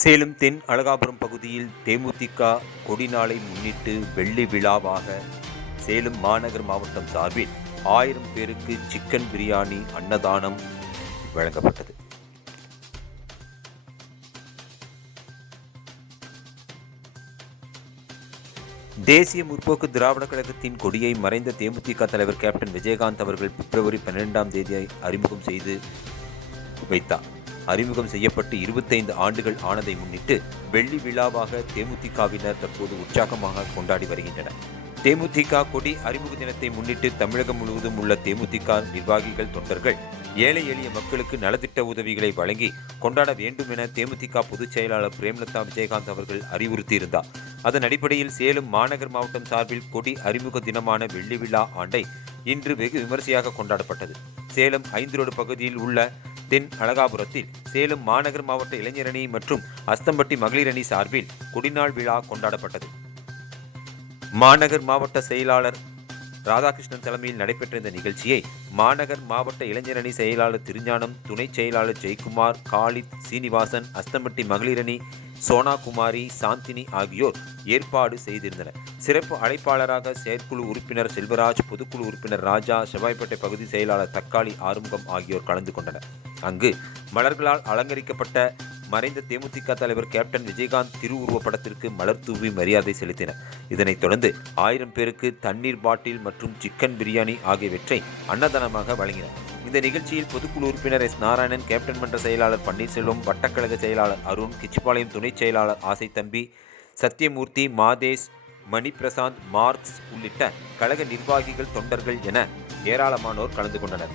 சேலம் தென் அழகாபுரம் பகுதியில் தேமுதிக கொடிநாளை முன்னிட்டு வெள்ளி விழாவாக சேலம் மாநகர் மாவட்டம் சார்பில் 1000 பேருக்கு சிக்கன் பிரியாணி அன்னதானம் வழங்கப்பட்டது. தேசிய முற்போக்கு திராவிட கழகத்தின் கொடியை மறைந்த தேமுதிக தலைவர் கேப்டன் விஜயகாந்த் அவர்கள் பிப்ரவரி 12ஆம் தேதியை அறிமுகம் செய்து வைத்தார். அறிமுகம் செய்யப்பட்டு 25 ஆண்டுகள் ஆனதை முன்னிட்டு வெள்ளி விழாவாக தேமுதிகவினர் தற்போது உற்சாகமாக கொண்டாடி வருகின்றனர். தேமுதிக கொடி அறிமுக தினத்தை முன்னிட்டு தமிழகம் முழுவதும் உள்ள தேமுதிக நிர்வாகிகள், தொண்டர்கள் ஏழை எளிய மக்களுக்கு நலத்திட்ட உதவிகளை வழங்கி கொண்டாட வேண்டும் என தேமுதிக பொதுச் செயலாளர் பிரேமலதா விஜயகாந்த் அவர்கள் அறிவுறுத்தியிருந்தார். அதன் அடிப்படையில் சேலம் மாநகர் மாவட்டம் சார்பில் கொடி அறிமுக தினமான வெள்ளி விழா ஆண்டை இன்று வெகு விமரிசையாக கொண்டாடப்பட்டது. சேலம் 5 ரோடு பகுதியில் உள்ள தென் அழகாபுரத்தில் சேலம் மாநகர் மாவட்ட இளைஞரணி மற்றும் அஸ்தம்பட்டி மகளிர் அணி சார்பில் கொடிநாள் விழா கொண்டாடப்பட்டது. மாநகர் மாவட்ட செயலாளர் ராதாகிருஷ்ணன் தலைமையில் நடைபெற்ற இந்த நிகழ்ச்சியை மாநகர் மாவட்ட இளைஞரணி செயலாளர் திருஞானம், துணை செயலாளர் ஜெயக்குமார், காலித், சீனிவாசன், அஸ்தம்பட்டி மகளிர் அணி சோனா குமாரி, சாந்தினி ஆகியோர் ஏற்பாடு செய்திருந்தனர். சிறப்பு அழைப்பாளராக செயற்குழு உறுப்பினர் செல்வராஜ், பொதுக்குழு உறுப்பினர் ராஜா, செவ்வாய்ப்பேட்டை பகுதி செயலாளர் தக்காளி ஆறுமுகம் ஆகியோர் கலந்து கொண்டனர். அங்கு மலர்களால் அலங்கரிக்கப்பட்ட மறைந்த தேமுதிக தலைவர் கேப்டன் விஜயகாந்த் திருவுருவப் படத்திற்கு மலர் தூவி மரியாதை செலுத்தினர். இதனைத் தொடர்ந்து 1000 பேருக்கு தண்ணீர் பாட்டில் மற்றும் சிக்கன் பிரியாணி ஆகியவற்றை அன்னதானமாக வழங்கினர். இந்த நிகழ்ச்சியில் பொதுக்குழு உறுப்பினர் எஸ். நாராயணன், கேப்டன் மன்ற செயலாளர் பன்னீர்செல்வம், வட்டக்கழக செயலாளர் அருண், கிச்சிபாளையம் துணை செயலாளர் ஆசைத்தம்பி, சத்தியமூர்த்தி, மாதேஷ், மணிபிரசாந்த், மார்க்ஸ் உள்ளிட்ட கழக நிர்வாகிகள், தொண்டர்கள் என ஏராளமானோர் கலந்து கொண்டனர்.